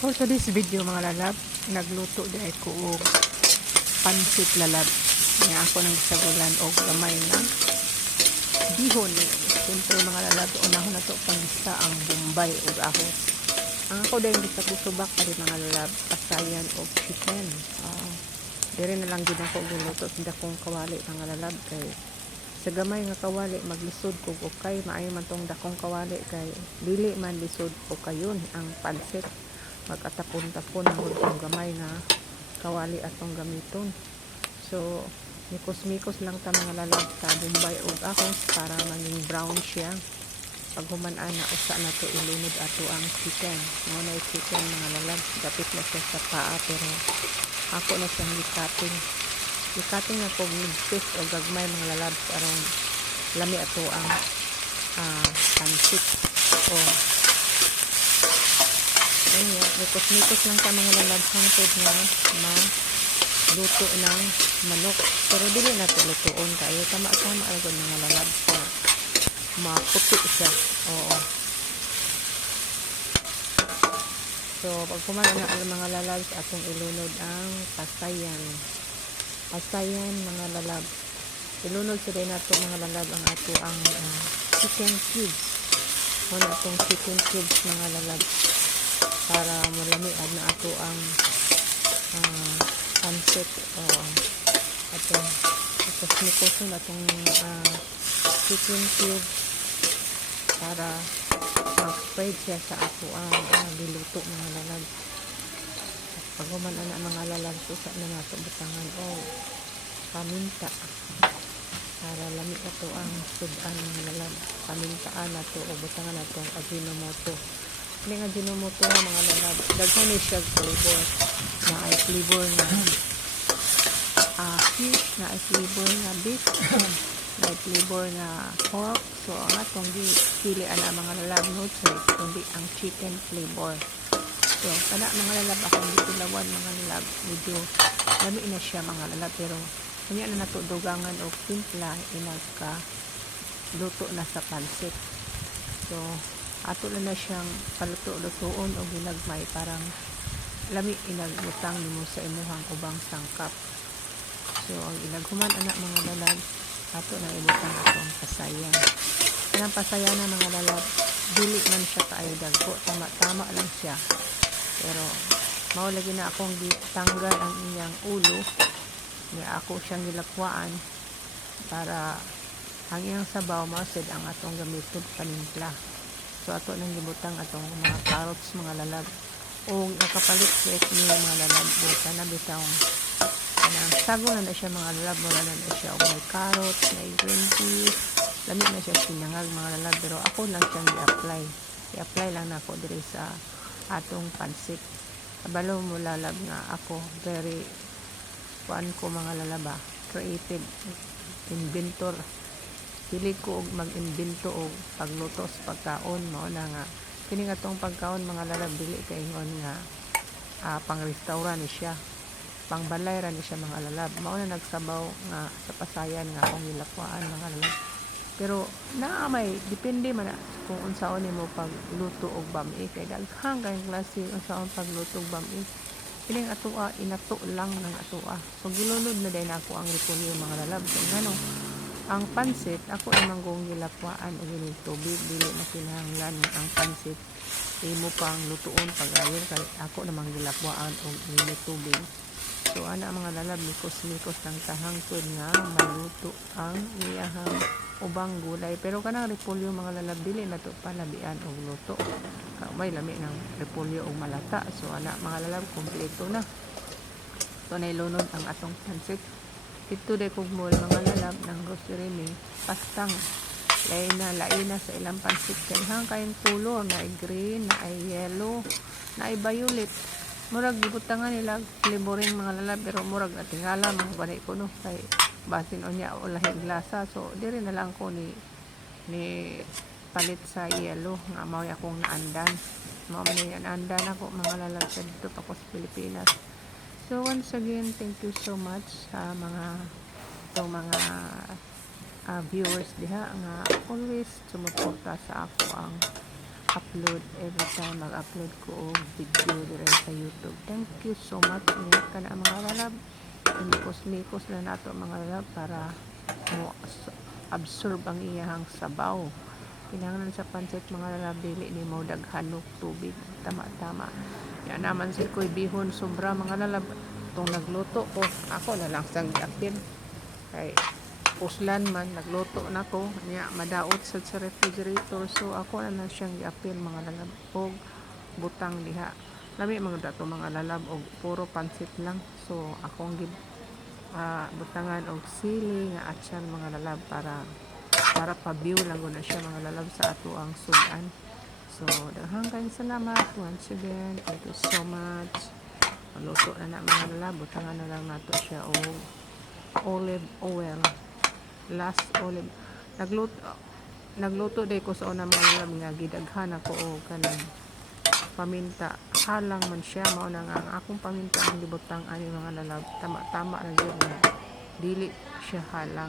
For today's video mga lalab, nagluto di ko og pansit lalab. Nga ako nang sagulan og gamay na bihon. Siyempre mga lalab, unahon na to pangista ang bombay ug ahos. Ang ako dahil sa kusubak pa rin mga lalab, pasayan og chicken. Dire na lang din ako giluto sa dakong kawali mga lalab kay sa gamay nga kawali maglisod ko okay maayo man tong dakong kawali kay dili man lisod ko kayon ang pansit magkatapon-tapon ang gamay nga kawali atong gamiton. So mikos-mikos lang ta mga lalab sa bombay ug ahos para maging brown siya. Pag human-an na usa na to ilunod ato ang chicken. Muna yung chicken mga lalab, dapit na siya sa paa pero ako na siyang ikating ako nagpis o gagmay mga lalab aron lami ato ang pansit o ayun, mikos-mikos lang ka mga lalab hangtod nga luto ng manok pero dili na ito lutoon kayo tama-tama agad mga lalab sa maputi siya. Oo, so pag kumana na ang mga lalab atong ilunod ang pasayan mga lalab. Ilunod sa din nato mga lalab ang ato ang chicken cubes. Muna atong chicken cubes mga lalab para malamian na ato ang pansit o atong mikoson atong chicken cubes para mag-spread siya sa ato ang niluto mga lalab. Pag human na mga lalab susa na nato butangan o paminta para lami ato ang sudan mga lalab. Pamintaan nato o butangan nato ang ajinomoto. Ini nga ajinomoto mga lalab daghan ni siya flavor na ay flavor na fish, na ay flavor na beef, na ay flavor na pork. So ang atong pilian ang mga lalab nutrients kundi ang chicken flavor. So kada mga lalab akong gitilawan mga lalab medyo lami na siya mga lalab pero kanya na nato dugangan o timpla inagka luto na sa pansit. So ato na siyang paluto-lutoon o ginagmay parang lami inagbutang nimo sa imuhang ubang sangkap. So ang inaghuman anak mga lalab ato na ibutang atong pasayan. Kanang pasayan na mga lalab dili man siya kaayo dagko, tama-tama lang siya. Pero mao lagi na akong gitanggal ang iyang ulo. Ni ako siyang gilakwaan para ang iyang sabaw masid ang atong gamiton panimpla. So ato nang gibutang atong mga carrots mga lalab. O nakapalit sa ni mga lalab buta na bitaw. Kanang sago na siya mga lalab, mura na siya o may carrots, may green peas. Lami na siya sinangag mga lalab pero ako lang siyang i-apply. I-apply lang na ako diri sa atong pansit. Kabalo mo lalab nga ako very kuan ko mga lalaba creative inventor. Dili ko og mag-invento og pagluto sa pagkaon mo na nga kini nga tong pagkaon mga lalab dili kay ingon nga pang restaurant ni siya, pang balay ra ni siya mga lalab. Mao na nagsabaw nga sa pasayan nga akong gilakwaan mga lalab. Pero naa may depende man na kung unsaon nimo pagluto og bami kay daghang kay klase unsaon pagluto og bami. Kining atoa inato lang ng atoa. So gilunod na din ako ang repolyo mga lalab. So ngano ang pansit ako imong gong gilakwaan og ining tubig dili na kinahanglan ang pansit imo pang lutuon pagayon kay ako namang gilakwaan og init tubig. So ana mga lalab mikos-mikos lang tahangtod nga maluto ang iyahang ubang gulay pero kanang repolyo mga lalab dili na to palabian og luto. May lami ng repolyo og malata. So ana mga lalab kompleto na. So nailunod ang atong pansit. Ito de kog mall mga lalab ng grocery ni pastang lain na sa ilang pansit kay hang kain color na ay green, na ay yellow, na ay violet. Murag gibutangan nila flavoring mga lalab pero murag atingala mga bani ko no kay basin onya o lahi lasa. So diri na lang ko ni palit sa yellow nga mao akong naandan. Mao man ni naandan ako mga lalab sa dito pa ko sa Pilipinas. So once again, thank you so much sa mga viewers diha nga always sumuporta sa ako ang upload every time mag-upload ko og video dire sa YouTube. Thank you so much ingat ka na mga lalab. Mikos na nato mga lalab para mo absorb ang iyahang sabaw. Kinahanglan sa pancit mga lalab dili ni mo daghanok tubig tama-tama. Yan naman si koy bihon sobra mga lalab. Itong nagluto ko ako na lang sang giapil kay puslan man nagluto na ko niya madaot sa refrigerator, so ako na lang siyang giapil mga lalab og butang diha. Lami mga dato mga lalab og puro pansit lang, so akong butangan og sili nga atsan mga lalab para pa-view lang na siya mga lalab sa ato ang sudan. So daghang salamat once again, thank you so much. Maluto na mga lalab, butangan na lang nato siya og olive oil, last olive. Nagluto day ko sa una mga lalab nga gidaghan ako og kanang paminta, halang man siya, mao na nga ang akong paminta ang libutang ani mga lalab, tama-tama na gyud, dili siya halang.